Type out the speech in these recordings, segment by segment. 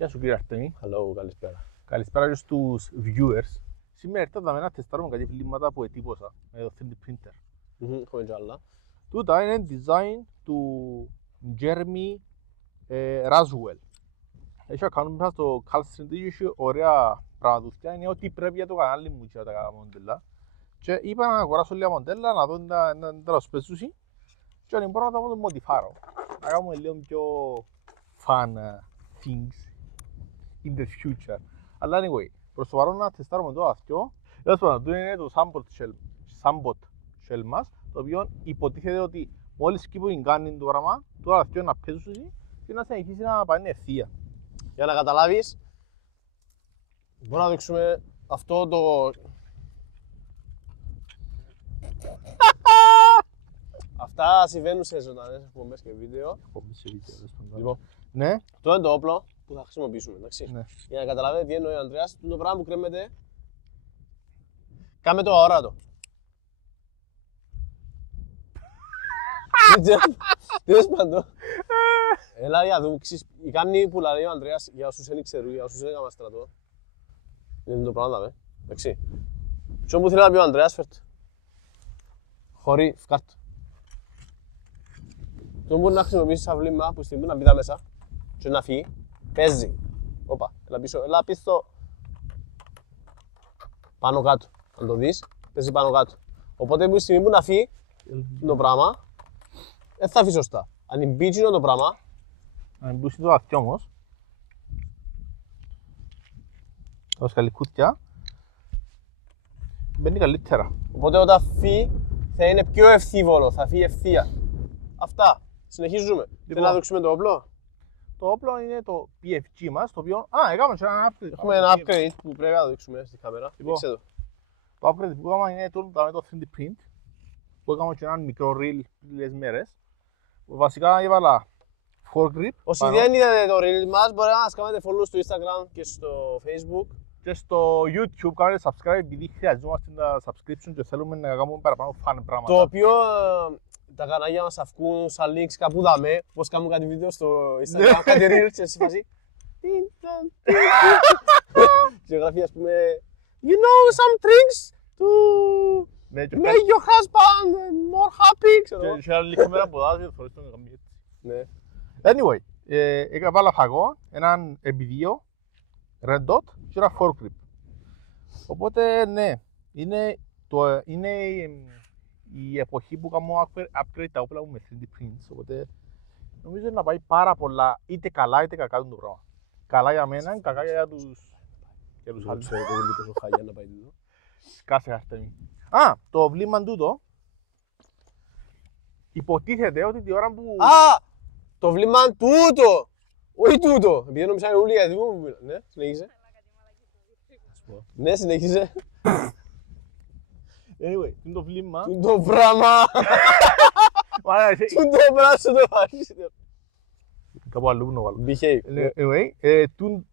Γεια σου κύριε Αρτέμι. Hello, καλησπέρα. Καλησπέρα και στους viewers. Σήμερα ήρθαμε να τεστάρουμε κάτι φιλήματα που ετύπωσα με το 3D printer. Έχουμε και άλλα. Τούτα είναι design του Jeremy Raswell. Έχει να κάνουμε στο Calstream και έχει ωραία πραγματούθια. Είναι ό,τι πρέπει για το κανάλι μου και τα καλά μοντέλα. Και είπα να αγοράσω λίγα μοντέλα, να δω να τα σπέσουσι και αν μπορώ να τα μοντιφάρω. Να κάνουμε λίγο πιο fun things in the future. Αλλά anyway, προς το παρόν να τεστάρουμε το αυτιό. Τέλος πάντων, το είναι το Sambot shell μας, το οποίο υποτίθεται ότι μόλις κύπουν κάνει το πράγμα, το αυτιό να πέσουν και να συνεχίσει να πάνε ευθεία. Για να καταλάβεις, μπορούμε να δείξουμε αυτό το... Αυτά συμβαίνουν σε ζωντανές εκπομπές και βίντεο. Λοιπόν, ναι. αυτό είναι το όπλο που θα χρησιμοποιήσουμε, εντάξει. Ναι. Για να καταλάβετε τι εννοεί ο Ανδρέας, το πράγμα που κρέμεται, κάμε το αόρατο. Τέλος πάντων. Έλα για δούμε, η κάνει που λέει ο Ανδρέας, για όσους δεν ξέρουν, για όσους δεν έκανα στρατό. Είναι το πράγμα, δάμε, εντάξει. Τι όπου θέλει να πει ο Ανδρέας, φέρτε. Χωρί, φκάρτο. Το μπορεί να χρησιμοποιήσει σαν βλήμα που στιγμή να μπει τα μέσα και να φύγει, παίζει. Όπα, έλα πίσω, έλα πίσω. Πάνω κάτω, αν το δεις, παίζει πάνω κάτω. Οπότε που στιγμή που να φύγει το πράγμα, δεν θα φύγει σωστά. Αν είναι μπίτσινο το πράγμα, Αν μπούσει το αυτιό όμως, ως καλή κούτια, μπαίνει καλύτερα. οπότε όταν φύγει θα είναι πιο ευθύβολο, θα φύγει ευθεία. Αυτά, συνεχίζουμε. Θέλει να δείξουμε το όπλο. Το όπλο είναι το PFG μας, το οποίο... έκαμε και ένα upgrade. Έχουμε ένα upgrade που πρέπει να το δείξουμε στη κάμερα. Δείξε το. Το upgrade που έκαμε είναι το 3D print, που έκαμε και ένα μικρό reel λίγες μέρες. Βασικά έβαλα foregrip. Όσοι δεν είδατε το reel μας, μπορεί να μας κάνετε follow στο Instagram και στο Facebook. Και στο YouTube κάνετε subscribe, επειδή χρειαζόμαστε τα subscription και θέλουμε να κάνουμε παραπάνω fun πράγματα. Το οποίο τα κανάλια μας αυκούν σαν links κάπου δαμέ, πως κάνουν κάτι βίντεο στο Instagram, κάτι reels και σε φάση. Και γράφει ας πούμε, you know some tricks to make your husband more happy, ξέρω. Και άλλη κάμερα που δάζει, χωρίς τον γαμί έτσι. Ναι. Anyway, έβαλα φαγό, έναν επί2, red dot και ένα foregrip. Οπότε ναι, είναι η εποχή που κάνω upgrade τα όπλα μου με 3D prints, οπότε νομίζω να πάει πάρα πολλά είτε καλά είτε κακά το πράγμα. Καλά για μένα, κακά για τους άλλους. Ξέρω το λίγο τόσο χάλια να πάει τούτο. Κάσε Αρτέμι. Το βλήμα τούτο υποτίθεται ότι τη ώρα που... Το βλήμα τούτο! Όχι τούτο! Επειδή νόμιζα είναι ούλοι γιατί μου μιλά. Ναι, συνέχισε. Ναι, συνέχισε. Anyway, το βλήμα... Το πράγμα! Το πράγμα σου το βάζεις. Κάπου αλλού που να βάλω. Behave. Anyway, το...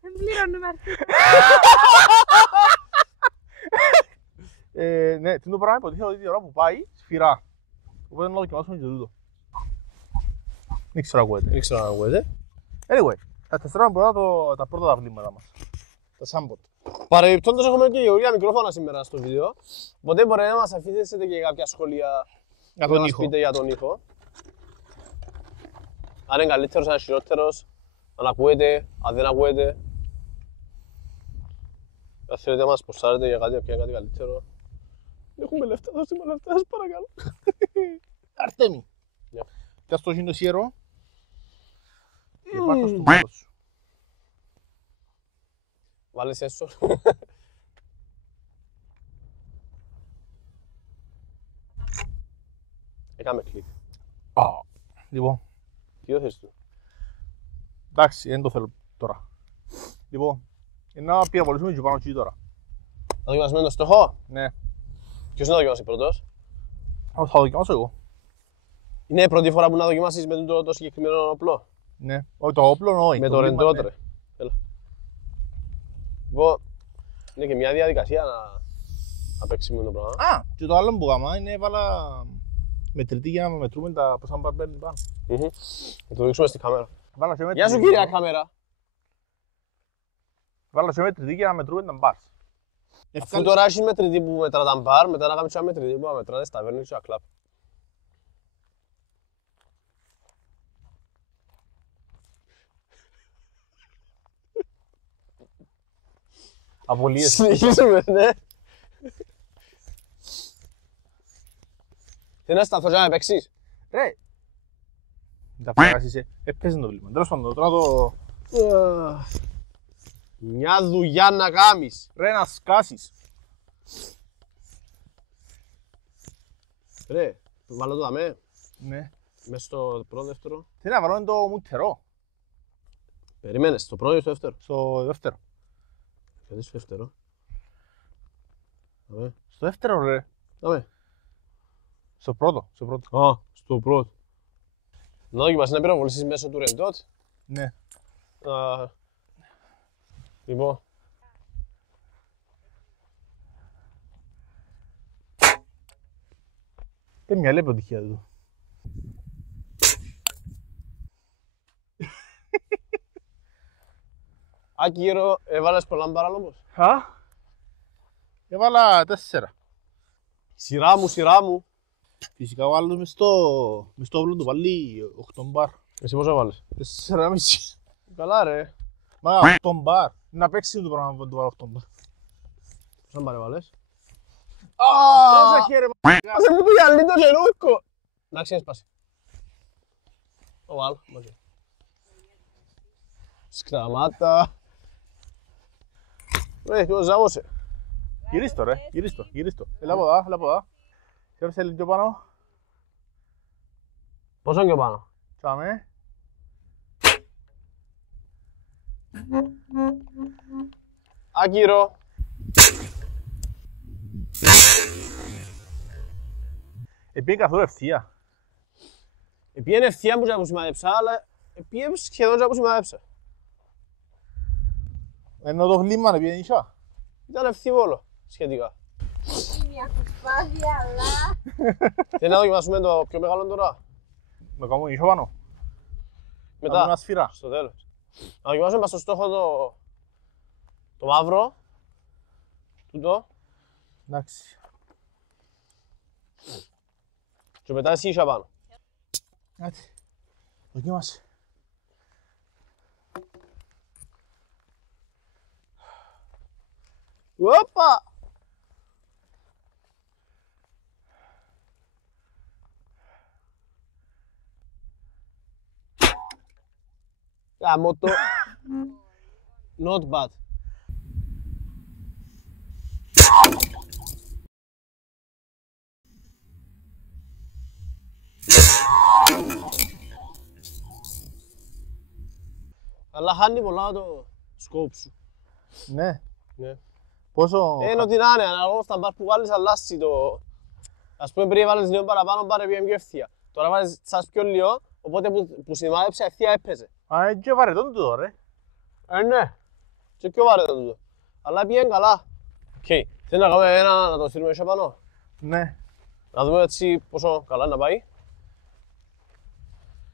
Δεν πληρώνουμε αυτή. Ναι, το πράγμα υποτίθεται ότι τη ώρα που πάει σφυρά. Οπότε να δοκιμάσουμε και τούτο. Δεν ξέρω ακούγεται. Δεν ξέρω αν ακούγεται. Anyway, θα τεστάρουμε πρώτα τα πρώτα τα βλήματα μας. Τα Sambot. Παρεμπιπτόντως έχουμε και γεωργία μικρόφωνα σήμερα στο βίντεο. Οπότε μπορεί να μας αφήσετε και κάποια σχόλια Για να τον μας ήχο. πείτε για τον ήχο. Αν είναι καλύτερος, αν είναι χειρότερος, αν ακούγεται, αν δεν ακούγεται. Αν θέλετε να μας ποστάρετε για κάτι καλύτερο. Έχουμε λεφτά, δώστε μου λεφτά, σας παρακαλώ. Αρτέμι. Ναι. Και αυτό είναι το σιέρο. Και πάρ' στο μάτο σου. Βάλε σένσορ. Έκαμε κλικ. Λοιπόν, Τι το θες του. εντάξει, δεν το θέλω τώρα. Λοιπόν, να πυροβολήσουμε και πάνω εκεί τώρα. Θα δοκιμάσουμε το στόχο. Ναι. Ποιος να δοκιμάσει πρώτος. Θα δοκιμάσω εγώ. Είναι η πρώτη φορά που να δοκιμάσεις με το συγκεκριμένο όπλο. Ναι. Όχι, το όπλο όχι. Με το βλήμα, ρεντότρε. ναι. Έλα. Λοιπόν, είναι και μια διαδικασία να παίξουμε το πράγμα. Και το άλλο που κάμα είναι έβαλα μετρητή για να μετρούμε τα πόσα μπαρ παίρνει πάνω. Θα το δείξουμε στη κάμερα. Γεια σου κυρία κάμερα. Βάλω σε μετρητή για να μετρούμε τα μπάρς. Αφού τώρα έχεις μετρητή που μετρά τα μπαρ, μετά να κάνεις ένα μετρητή που μετρά τα ταβέρνες και τα κλαμπ. Απολύες. Συνεχίζουμε, ναι. Θέλεις να σταθώ και να παίξεις. Ρε. Τα φάγας είσαι. Έπαιζε το βλήμα. Τέλος πάντων, τώρα το... Μια δουλειά να κάνεις. Ρε να σκάσεις. Ρε, βάλω το δαμέ. Ναι. Μες στο πρώτο, δεύτερο. Τι να βάλω είναι το μουτερό. Περιμένες, στο πρώτο ή στο δεύτερο. Στο δεύτερο. Γιατί στο δεύτερο. Δαμέ. Στο δεύτερο ρε. Δαμέ. Στο πρώτο. Στο πρώτο. Α, στο πρώτο. Να δοκιμάσεις να πυροβολήσεις μέσω του ρεντότ. Ναι. Λοιπόν. Μια λέει αποτυχία του. Άκυρο, έβαλες πολλά παράλογος. Έβαλα 4. Σειρά μου. Φυσικά βάλω μες στο όπλο του πάλι 8 μπαρ. Εσύ πόσο έβαλες. 4,5. Καλά ρε. Μα 8 μπαρ. Να παίξει το πράγμα που του βάλω 8 μπαρ. Πόσα μπαρ έβαλες. Πόσα χέρι μα. Άσε μου το γυαλί το γερούκο. Εντάξει, έσπασε. Το βάλω, μαζί. Σκραμάτα. Ρε, ποιος ζάβωσε. Γυρίσ' το ρε, γυρίσ' το. Έλα από εδώ, έλα από εδώ. Σέρψε λίγο πιο πάνω. Πόσο είναι πιο πάνω. Τσάμε. Άκυρο. Επήγε καθόλου ευθεία. Επήγαινε ευθεία που σημαδέψα, αλλά επήγαινε σχεδόν που σημαδέψα. Ενώ το γλύμα επήγε νησιά. Ήταν ευθύβολο, σχετικά. Είναι μια χουσπάδι, αλλά... Θέλει να δοκιμάσουμε το πιο μεγάλο τώρα. Να κάνουμε νησιά πάνω. Να Μετά, μια σφυρά. στο τέλος. Να δοκιμάσουμε πας στο στόχο το μαύρο. Τούτο. Εντάξει. Και μετά εσύ ίσια πάνω. Κάτσε. Δοκίμασε. Οπα! Γάμο το. Not bad. Αλλά χάνει πολλά το σκόπ σου. Ναι. Ναι. Πόσο... Ενώ ότι να είναι, αναλόγως στα μπαρ που βάλεις αλλάσει το... Ας πούμε πριν βάλεις λίγο παραπάνω, μπαρ πήγαινε πιο ευθεία. Τώρα βάλεις σας πιο λίγο, οπότε που σημάδεψε ευθεία έπαιζε. Α, είναι και βαρετόν τούτο ρε. Ναι. Και πιο βαρετό τούτο. Αλλά πήγαινε καλά. Οκ. Θέλει να κάνουμε ένα, να το στείλουμε еще πάνω. Ναι. Να δούμε έτσι πόσο καλά να πάει.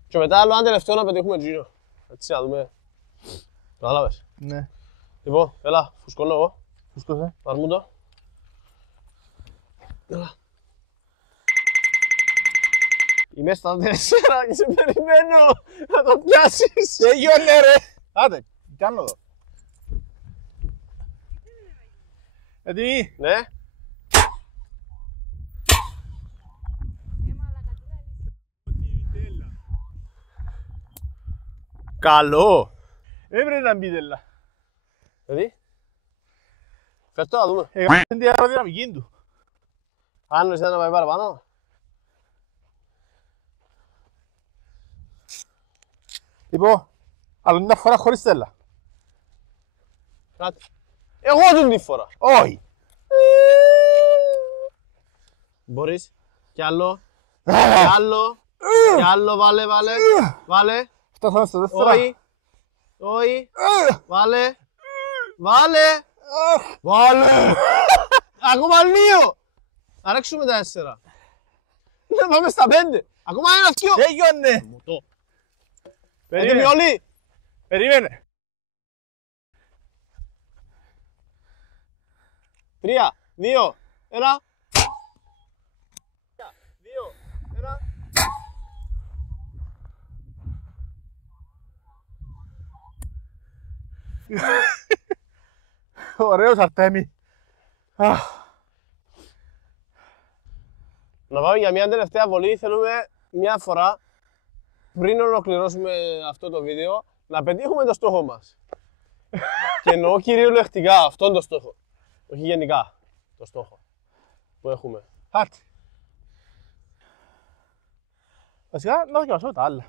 Και μετά άλλο ένα τελευταίο να πετύχουμε γύρω. Έτσι να δούμε. Κατάλαβες. Ναι. Λοιπόν, έλα, φουσκώνω εγώ. Φούσκωσε. Πάρ' μου το. Έλα. Είμαι στα 4 και σε περιμένω να το πιάσεις. Τελειώνε ρε. Άντε, κάνω εδώ. Έτοιμοι. Ναι. Καλό. Έπρεπε να μπει τέλα. Δηλαδή. Φέρ' το να δούμε. Είναι την αεροδυναμική του. Αν εσύ να πάει παραπάνω. Λοιπόν, άλλο μια φορά χωρίς τέλα. Κάτε. Εγώ την τη φορά. Όχι. Μπορείς. Κι άλλο. Κι άλλο. Κι άλλο. Βάλε, βάλε. Βάλε. Φτάσαμε στο 4. Όχι. Όχι. Βάλε. Βάλε. Βάλε. Ακόμα λίγο. Να ρίξουμε τα 4. Να πάμε στα 5. Ακόμα ένα, δυο. Τελειώνε. Μωτό. Έτοιμοι όλοι! Περίμενε. 3, 2, 1. 2, 1. Ωραίος Αρτέμι. Να πάμε για μια τελευταία βολή. Θέλουμε μια φορά, πριν ολοκληρώσουμε αυτό το βίντεο, να πετύχουμε το στόχο μας. Και εννοώ κυριολεκτικά αυτόν τον στόχο. Όχι γενικά το στόχο που έχουμε. Χάρτη. Βασικά, να δοκιμάσω τα άλλα.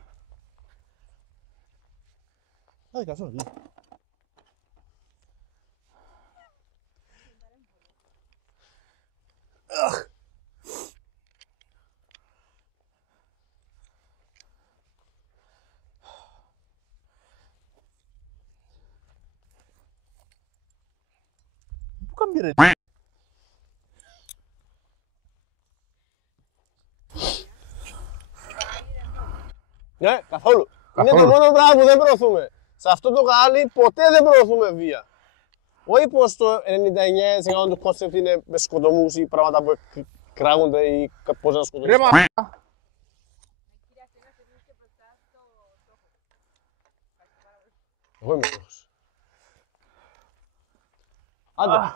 Να δοκιμάσω λίγο. Πού κάνει ρε. Ναι, καθόλου. Είναι το μόνο πράγμα που δεν προωθούμε. Σε αυτό το κανάλι ποτέ δεν προωθούμε βία. Όχι πως το 99% του κόνσεπτ είναι με σκοτωμούς ή πράγματα που κράγονται ή πώς να σκοτωμούς. Ρε μα. Εγώ είμαι στόχος. Άντε.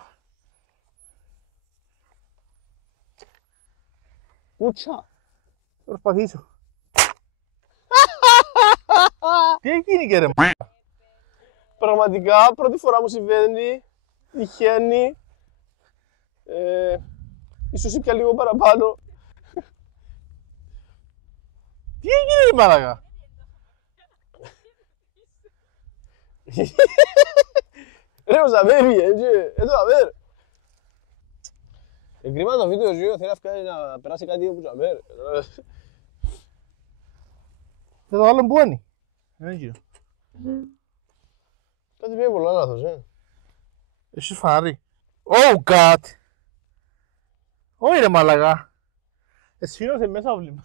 Κούτσα. Προσπαθήσω. Τι έγινε και ρε. Πραγματικά πρώτη φορά μου συμβαίνει, τυχαίνει. Ίσως ήπια λίγο παραπάνω. Τι έγινε ρε μάλακα. Ρε ο Ζαβέρι, εδώ Ζαβέρ. Εγκριμά το βίντεο ζωή, θέλει να περάσει κάτι από Ζαβέρ. Δεν το άλλο που είναι. Δεν γύρω. Κάτι πήγε πολλά λάθος, Έχεις φανάρι. Oh God. Όχι ρε μάλακα. Εσφήνωσε μέσα ο βλήμα.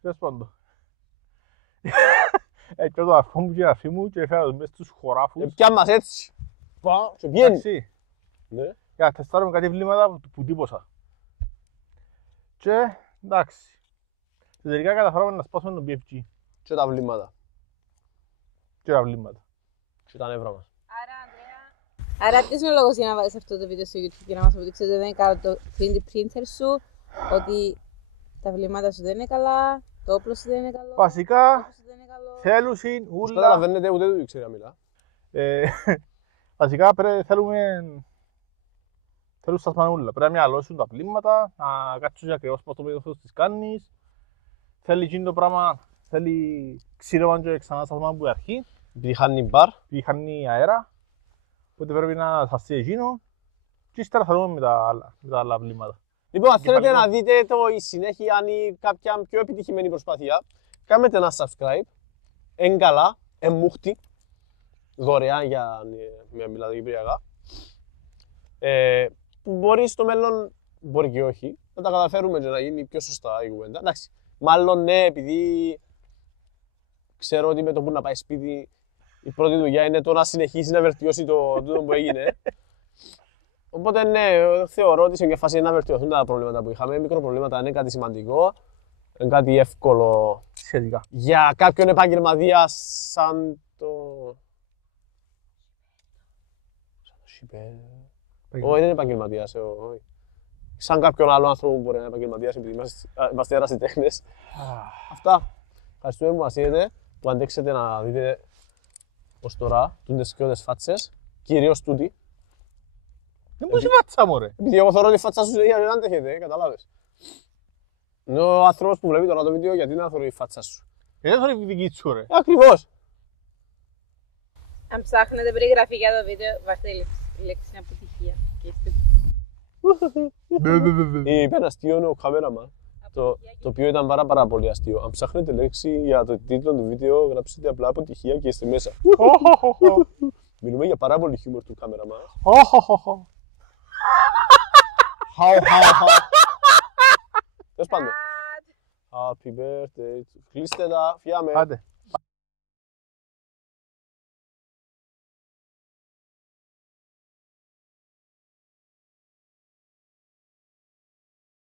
Τέλος πάντων. Και το αρφό μου και η αρφή μου και έφερα τους μέσα στους χωράφους. Πια μας έτσι. Πάω και βγαίνει. Εντάξει. Ναι. Για να τεστάρουμε κάτι βλήματα που τύπωσα. Και εντάξει. Τελικά καταφέραμε να σπάσουμε τον BFG. Και τα βλήματα. Και τα βλήματα. Και τα νεύρα μας. Άρα, ποιος είναι ο λόγος για να βάλεις αυτό το βίντεο στο YouTube και να μας αποδείξεις ότι δεν είναι καλό το 3D printer σου, ότι τα βλήματα σου δεν είναι καλά, το όπλο σου δεν είναι καλό. Βασικά, θέλουσιν Πώς ούλα. καταλαβαίνετε, ούτε δεν ξέρει να μιλά. Βασικά θέλουν στα σπανούλα. Πρέπει να μυαλώσουν τα πλήματα, να κάτσουν ακριβώς πώς το μέγεθος της κάνεις. Θέλει εκείνο το πράγμα, θέλει ξύρωμα και ξανά στα σπανούλα που η αρχή. Επειδή χάνει μπαρ. Επειδή χάνει αέρα. Οπότε πρέπει να σαστεί εκείνο. Και ύστερα θα δούμε με τα άλλα πλήματα. Λοιπόν, αν θέλετε να δείτε η συνέχεια ή κάποια πιο επιτυχημένη προσπάθεια, κάνετε ένα subscribe. Εν καλά, εν μούχτη. Δωρεάν για να μιλάτε κυπριακά. Που μπορεί στο μέλλον, μπορεί και όχι, να τα καταφέρουμε και να γίνει πιο σωστά η κουβέντα. Εντάξει, μάλλον ναι, επειδή ξέρω ότι με το που να πάει σπίτι η πρώτη δουλειά είναι το να συνεχίσει να βελτιώσει το τούτο που έγινε. Οπότε ναι, θεωρώ ότι σε μια φάση είναι να βελτιωθούν τα προβλήματα που είχαμε. Μικροπροβλήματα είναι κάτι σημαντικό, είναι κάτι εύκολο Σχετικά. για κάποιον επαγγελματία σαν το... Όχι, δεν είναι επαγγελματίας, όχι. Σαν κάποιον άλλο άνθρωπο που μπορεί να είναι επαγγελματίας, επειδή είμαστε ερασιτέχνες. Αυτά. Ευχαριστούμε που μας είδατε, που αντέξετε να δείτε ως τώρα τούντες και ότες φάτσες, κυρίως τούτη. Δεν μπορείς η φάτσα μου ρε. Επειδή εγώ θεωρώ ότι η φάτσα σου για να αντέχετε, κατάλαβες. Είναι ο άνθρωπος που βλέπει τώρα το βίντεο, γιατί να θεωρεί η φάτσα σου. Δεν θα είναι η δική σου ρε. Ακριβώς. Αν ψάχνετε περιγραφή για το βίντεο, βάζτε η λέξη αποτυχία και είστε... Είπε ένα αστείο είναι ο κάμεραμαν, το οποίο ήταν πάρα πολύ αστείο. Αν ψάχνετε λέξη για το τίτλο του βίντεο, γράψτε απλά αποτυχία και είστε μέσα. Μιλούμε για πάρα πολύ χιούμορ του κάμεραμαν. Τέλος πάντων. Happy birthday. Κλείστε τα, φιάμε. Άντε.